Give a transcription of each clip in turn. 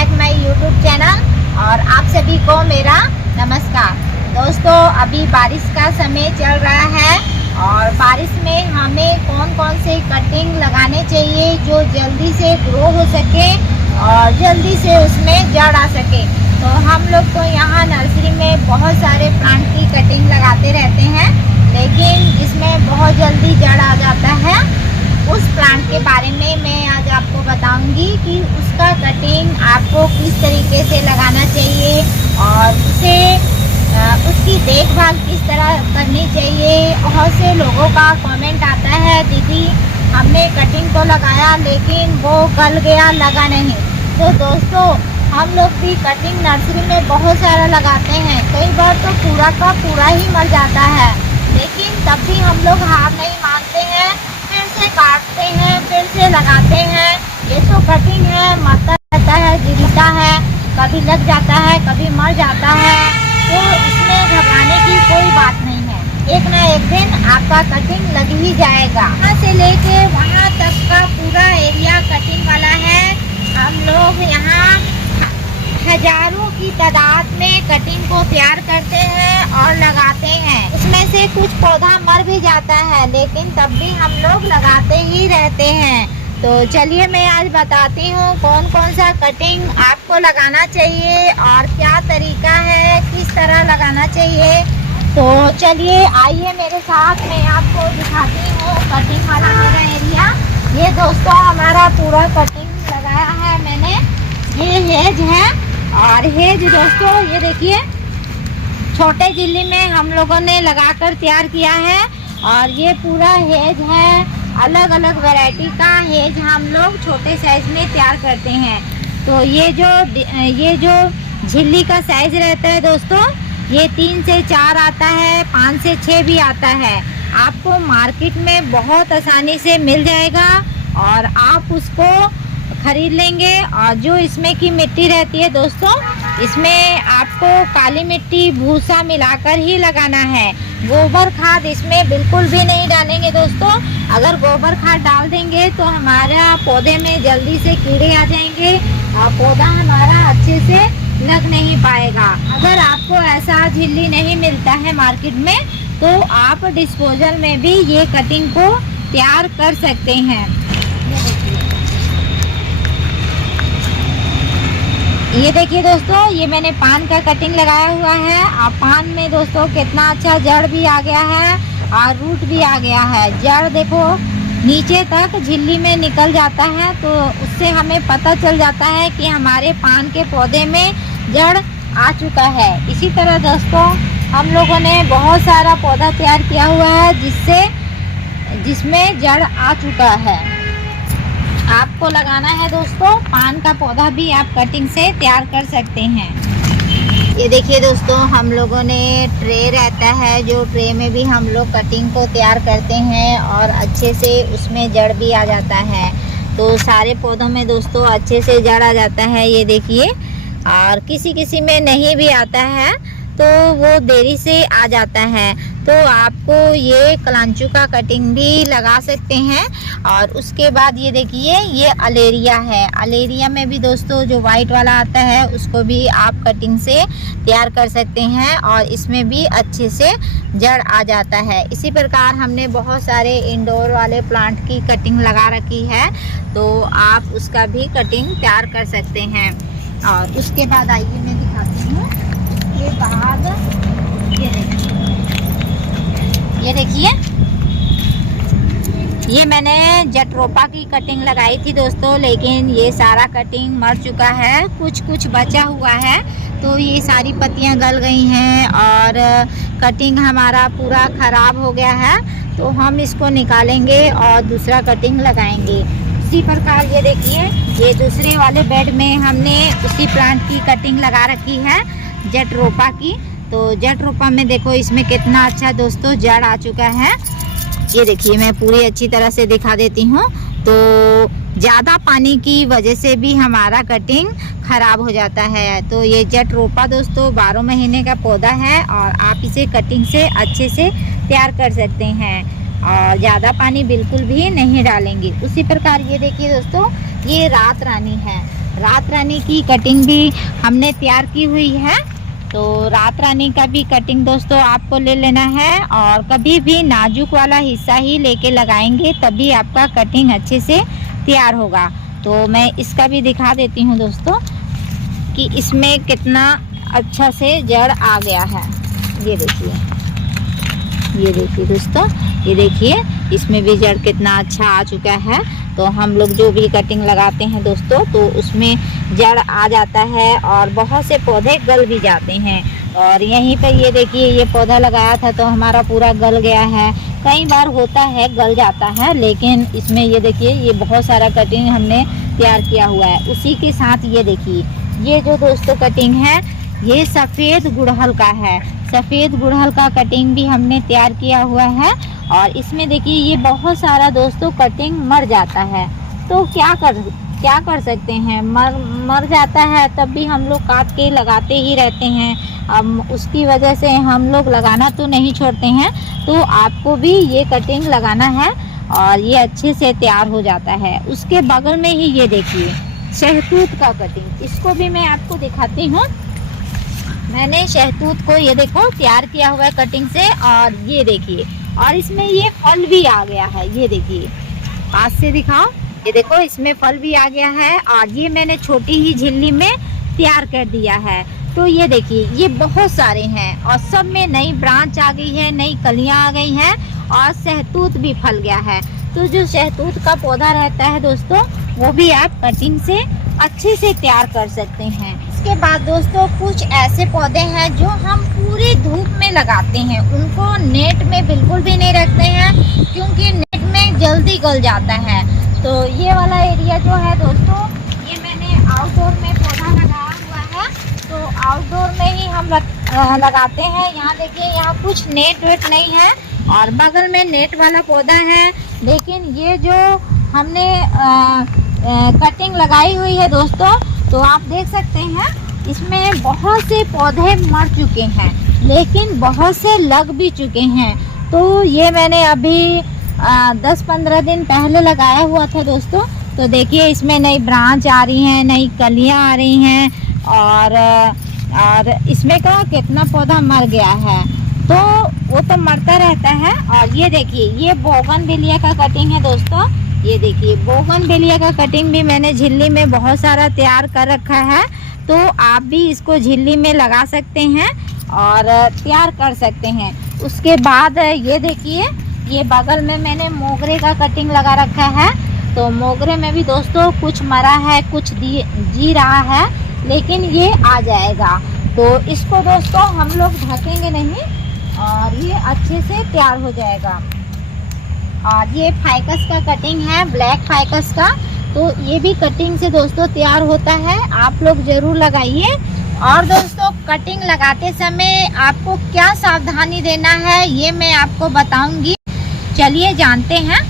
Back my YouTube channel और आप सभी को मेरा नमस्कार। दोस्तों, अभी बारिश का समय चल रहा है और बारिश में हमें कौन कौन से कटिंग लगाने चाहिए जो जल्दी से ग्रो हो सके और जल्दी से उसमें जड़ आ सके। तो हम लोग तो यहाँ नर्सरी में बहुत सारे प्लांट की कटिंग लगाते रहते हैं, लेकिन जिसमें बहुत जल्दी जड़ आ जाता है उस प्लांट के बारे में मैं आज आपको बताऊंगी कि उसका कटिंग आपको किस तरीके से लगाना चाहिए और उसकी देखभाल किस तरह करनी चाहिए। बहुत से लोगों का कमेंट आता है, दीदी हमने कटिंग तो लगाया लेकिन वो गल गया, लगा नहीं। तो दोस्तों, हम लोग भी कटिंग नर्सरी में बहुत सारा लगाते हैं, कई बार तो पूरा का पूरा ही मर जाता है, लेकिन तब भी हम लोग हार नहीं मानते हैं, फिर से काटते हैं, फिर से लगाते हैं। ये तो कटिंग है, मरता रहता है, गिरता है, कभी लग जाता है, कभी मर जाता है, तो इसमें घबराने की कोई बात नहीं है। एक ना एक दिन आपका कटिंग लग ही जाएगा। यहाँ से लेके वहाँ तक का पूरा एरिया कटिंग वाला है। हम लोग यहाँ हजारों की तादाद में कटिंग को तैयार करते हैं और लगाते हैं। उसमें से कुछ पौधा मर भी जाता है, लेकिन तब भी हम लोग लगाते ही रहते हैं। तो चलिए मैं आज बताती हूँ कौन कौन सा कटिंग आपको लगाना चाहिए और क्या तरीका है, किस तरह लगाना चाहिए। तो चलिए आइए मेरे साथ, मैं आपको दिखाती हूँ कटिंग वाला मेरा एरिया। ये दोस्तों हमारा पूरा कटिंग लगाया है मैंने। ये हेज है और हेज दोस्तों ये देखिए छोटे जिल्ली में हम लोगों ने लगाकर तैयार किया है और ये पूरा हेज है। अलग अलग वैरायटी का हेज हम लोग छोटे साइज में तैयार करते हैं। तो ये जो झिल्ली का साइज रहता है दोस्तों, ये 3 से 4 आता है, 5 से 6 भी आता है। आपको मार्केट में बहुत आसानी से मिल जाएगा और आप उसको खरीद लेंगे। और जो इसमें की मिट्टी रहती है दोस्तों, इसमें आपको काली मिट्टी भूसा मिलाकर ही लगाना है। गोबर खाद इसमें बिल्कुल भी नहीं डालेंगे दोस्तों। अगर गोबर खाद डाल देंगे तो हमारा पौधे में जल्दी से कीड़े आ जाएंगे और पौधा हमारा अच्छे से लग नहीं पाएगा। अगर आपको ऐसा झिल्ली नहीं मिलता है मार्केट में तो आप डिस्पोजल में भी ये कटिंग को तैयार कर सकते हैं। ये देखिए दोस्तों, ये मैंने पान का कटिंग लगाया हुआ है और पान में दोस्तों कितना अच्छा जड़ भी आ गया है और रूट भी आ गया है। जड़ देखो नीचे तक झिल्ली में निकल जाता है, तो उससे हमें पता चल जाता है कि हमारे पान के पौधे में जड़ आ चुका है। इसी तरह दोस्तों हम लोगों ने बहुत सारा पौधा तैयार किया हुआ है जिसमें जड़ आ चुका है। आपको लगाना है दोस्तों, पान का पौधा भी आप कटिंग से तैयार कर सकते हैं। ये देखिए दोस्तों, हम लोगों ने ट्रे रहता है, जो ट्रे में भी हम लोग कटिंग को तैयार करते हैं और अच्छे से उसमें जड़ भी आ जाता है। तो सारे पौधों में दोस्तों अच्छे से जड़ आ जाता है, ये देखिए। और किसी किसी में नहीं भी आता है तो वो देरी से आ जाता है। तो आपको ये कलांचू का कटिंग भी लगा सकते हैं। और उसके बाद ये देखिए, ये अलेरिया है। अलेरिया में भी दोस्तों जो वाइट वाला आता है उसको भी आप कटिंग से तैयार कर सकते हैं और इसमें भी अच्छे से जड़ आ जाता है। इसी प्रकार हमने बहुत सारे इंडोर वाले प्लांट की कटिंग लगा रखी है, तो आप उसका भी कटिंग तैयार कर सकते हैं। और उसके बाद आइए मैं दिखाती हूँ। ये देखिए, ये मैंने जटरोपा की कटिंग लगाई थी दोस्तों, लेकिन ये सारा कटिंग मर चुका है, कुछ कुछ बचा हुआ है। तो ये सारी पत्तियां गल गई हैं और कटिंग हमारा पूरा ख़राब हो गया है। तो हम इसको निकालेंगे और दूसरा कटिंग लगाएंगे। इसी प्रकार ये देखिए, ये दूसरे वाले बेड में हमने उसी प्लांट की कटिंग लगा रखी है, जटरोपा की। तो जटरोपा में देखो इसमें कितना अच्छा दोस्तों जड़ आ चुका है। ये देखिए, मैं पूरी अच्छी तरह से दिखा देती हूँ। तो ज़्यादा पानी की वजह से भी हमारा कटिंग ख़राब हो जाता है। तो ये जटरोपा दोस्तों 12 महीने का पौधा है और आप इसे कटिंग से अच्छे से तैयार कर सकते हैं और ज़्यादा पानी बिल्कुल भी नहीं डालेंगे। उसी प्रकार ये देखिए दोस्तों, ये रात रानी है। रात रानी की कटिंग भी हमने तैयार की हुई है। तो रात रानी का भी कटिंग दोस्तों आपको ले लेना है, और कभी भी नाजुक वाला हिस्सा ही लेके लगाएंगे तभी आपका कटिंग अच्छे से तैयार होगा। तो मैं इसका भी दिखा देती हूँ दोस्तों कि इसमें कितना अच्छा से जड़ आ गया है। ये देखिए, ये देखिए दोस्तों, ये देखिए इसमें भी जड़ कितना अच्छा आ चुका है। तो हम लोग जो भी कटिंग लगाते हैं दोस्तों तो उसमें जड़ आ जाता है और बहुत से पौधे गल भी जाते हैं। और यहीं पे ये देखिए, ये पौधा लगाया था तो हमारा पूरा गल गया है। कई बार होता है गल जाता है, लेकिन इसमें ये देखिए ये बहुत सारा कटिंग हमने तैयार किया हुआ है। उसी के साथ ये देखिए, ये जो दोस्तों कटिंग है ये सफ़ेद गुड़हल का है। सफ़ेद गुड़हल का कटिंग भी हमने तैयार किया हुआ है। और इसमें देखिए ये बहुत सारा दोस्तों कटिंग मर जाता है, तो क्या कर सकते हैं, मर जाता है तब भी हम लोग काट के लगाते ही रहते हैं। अब उसकी वजह से हम लोग लगाना तो नहीं छोड़ते हैं। तो आपको भी ये कटिंग लगाना है और ये अच्छे से तैयार हो जाता है। उसके बगल में ही ये देखिए शहतूत का कटिंग, इसको भी मैं आपको दिखाती हूँ। मैंने शहतूत को ये देखो तैयार किया हुआ है कटिंग से, और ये देखिए, और इसमें ये फल भी आ गया है। ये देखिए, पास से दिखाओ, ये देखो इसमें फल भी आ गया है। और ये मैंने छोटी ही झिल्ली में तैयार कर दिया है। तो ये देखिए ये बहुत सारे हैं और सब में नई ब्रांच आ गई है, नई कलियां आ गई हैं और शहतूत भी फल गया है। तो जो शहतूत का पौधा रहता है दोस्तों वो भी आप कटिंग से अच्छे से तैयार कर सकते हैं। इसके बाद दोस्तों कुछ ऐसे पौधे हैं जो हम पूरी धूप में लगाते हैं, उनको नेट में बिल्कुल भी नहीं रखते हैं क्योंकि नेट में जल्दी गल जाता है। तो ये वाला एरिया जो है दोस्तों ये मैंने आउटडोर में पौधा लगाया हुआ है, तो आउटडोर में ही हम लगाते हैं। यहाँ देखिए, यहाँ कुछ नेट वेट नहीं है और बगल में नेट वाला पौधा है, लेकिन ये जो हमने कटिंग लगाई हुई है दोस्तों तो आप देख सकते हैं इसमें बहुत से पौधे मर चुके हैं, लेकिन बहुत से लग भी चुके हैं। तो ये मैंने अभी 10-15 दिन पहले लगाया हुआ था दोस्तों। तो देखिए इसमें नई ब्रांच आ रही हैं, नई कलियां आ रही हैं, और इसमें का कितना पौधा मर गया है, तो वो तो मरता रहता है। और ये देखिए ये बोगनविलिया का कटिंग है दोस्तों। ये देखिए बोगनविलिया का कटिंग भी मैंने झिल्ली में बहुत सारा तैयार कर रखा है, तो आप भी इसको झिल्ली में लगा सकते हैं और तैयार कर सकते हैं। उसके बाद ये देखिए ये बगल में मैंने मोगरे का कटिंग लगा रखा है। तो मोगरे में भी दोस्तों कुछ मरा है, कुछ जी रहा है, लेकिन ये आ जाएगा। तो इसको दोस्तों हम लोग ढकेंगे नहीं और ये अच्छे से तैयार हो जाएगा। और ये फाइकस का कटिंग है, ब्लैक फाइकस का, तो ये भी कटिंग से दोस्तों तैयार होता है, आप लोग ज़रूर लगाइए। और दोस्तों कटिंग लगाते समय आपको क्या सावधानी देना है ये मैं आपको बताऊंगी, चलिए जानते हैं।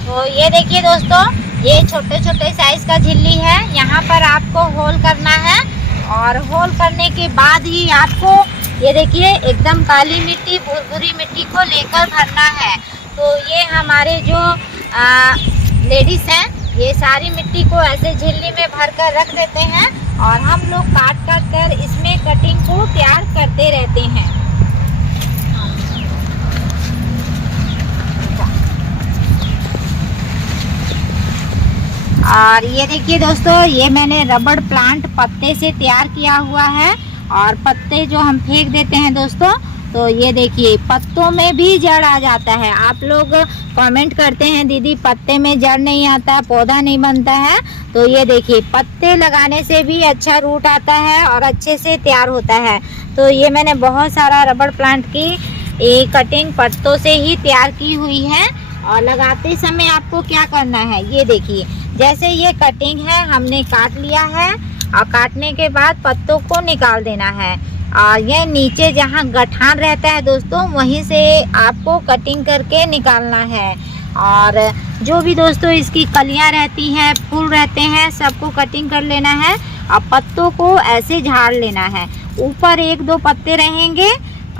तो ये देखिए दोस्तों ये छोटे छोटे साइज का झिल्ली है, यहाँ पर आपको होल करना है और होल करने के बाद ही आपको ये देखिए एकदम काली मिट्टी, भुरभुरी मिट्टी को लेकर भरना है। तो ये हमारे जो लेडीज हैं ये सारी मिट्टी को ऐसे झिल्ली में भर कर रख देते हैं और हम लोग काट कर इसमें कटिंग को तैयार करते रहते हैं। और ये देखिए दोस्तों ये मैंने रबड़ प्लांट पत्ते से तैयार किया हुआ है, और पत्ते जो हम फेंक देते हैं दोस्तों तो ये देखिए पत्तों में भी जड़ आ जाता है। आप लोग कमेंट करते हैं दीदी पत्ते में जड़ नहीं आता, पौधा नहीं बनता है, तो ये देखिए पत्ते लगाने से भी अच्छा रूट आता है और अच्छे से तैयार होता है। तो ये मैंने बहुत सारा रबड़ प्लांट की कटिंग पत्तों से ही तैयार की हुई है। और लगाते समय आपको क्या करना है, ये देखिए जैसे ये कटिंग है हमने काट लिया है और काटने के बाद पत्तों को निकाल देना है, और ये नीचे जहाँ गठान रहता है दोस्तों वहीं से आपको कटिंग करके निकालना है। और जो भी दोस्तों इसकी कलियां रहती हैं, फूल रहते हैं, सबको कटिंग कर लेना है और पत्तों को ऐसे झाड़ लेना है। ऊपर 1-2 पत्ते रहेंगे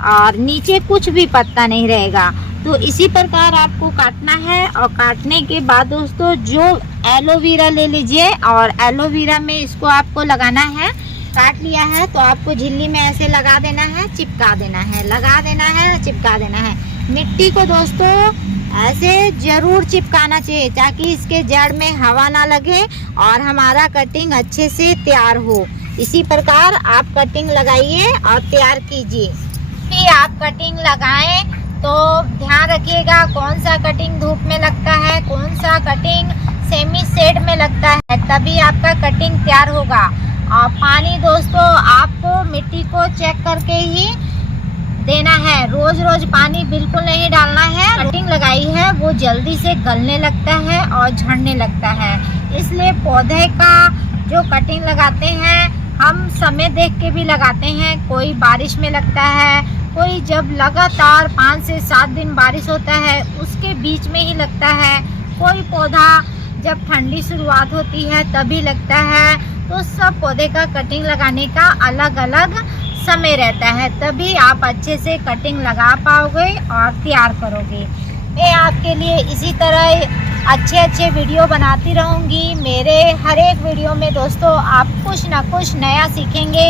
और नीचे कुछ भी पत्ता नहीं रहेगा। तो इसी प्रकार आपको काटना है और काटने के बाद दोस्तों जो एलोवेरा ले लीजिए और एलोवेरा में इसको आपको लगाना है। काट लिया है तो आपको झिल्ली में ऐसे लगा देना है, चिपका देना है, लगा देना है, चिपका देना है। मिट्टी को दोस्तों ऐसे जरूर चिपकाना चाहिए ताकि इसके जड़ में हवा ना लगे और हमारा कटिंग अच्छे से तैयार हो। इसी प्रकार आप कटिंग लगाइए और तैयार कीजिए। भी आप कटिंग लगाएं तो ध्यान रखिएगा कौन सा कटिंग धूप में लगता है, कौन सा कटिंग सेमी शेड में लगता है, तभी आपका कटिंग तैयार होगा। और पानी दोस्तों आपको मिट्टी को चेक करके ही देना है, रोज रोज पानी बिल्कुल नहीं डालना है। कटिंग लगाई है वो जल्दी से गलने लगता है और झड़ने लगता है, इसलिए पौधे का जो कटिंग लगाते हैं हम समय देख के भी लगाते हैं। कोई बारिश में लगता है, कोई जब लगातार 5 से 7 दिन बारिश होता है उसके बीच में ही लगता है, कोई पौधा जब ठंडी शुरुआत होती है तभी लगता है। तो सब पौधे का कटिंग लगाने का अलग अलग समय रहता है, तभी आप अच्छे से कटिंग लगा पाओगे और तैयार करोगे। मैं आपके लिए इसी तरह अच्छे वीडियो बनाती रहूँगी। मेरे हर एक वीडियो में दोस्तों आप कुछ ना कुछ नया सीखेंगे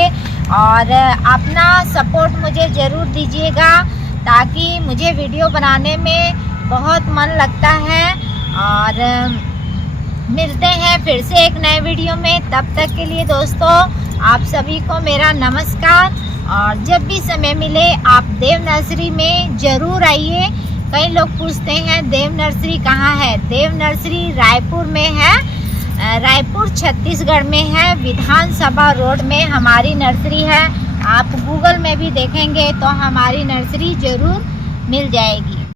और अपना सपोर्ट मुझे ज़रूर दीजिएगा ताकि मुझे वीडियो बनाने में बहुत मन लगता है। और मिलते हैं फिर से एक नए वीडियो में, तब तक के लिए दोस्तों आप सभी को मेरा नमस्कार। और जब भी समय मिले आप देव नर्सरी में ज़रूर आइए। कई लोग पूछते हैं देव नर्सरी कहाँ है। देव नर्सरी रायपुर में है, रायपुर छत्तीसगढ़ में है, विधानसभा रोड में हमारी नर्सरी है। आप गूगल में भी देखेंगे तो हमारी नर्सरी ज़रूर मिल जाएगी।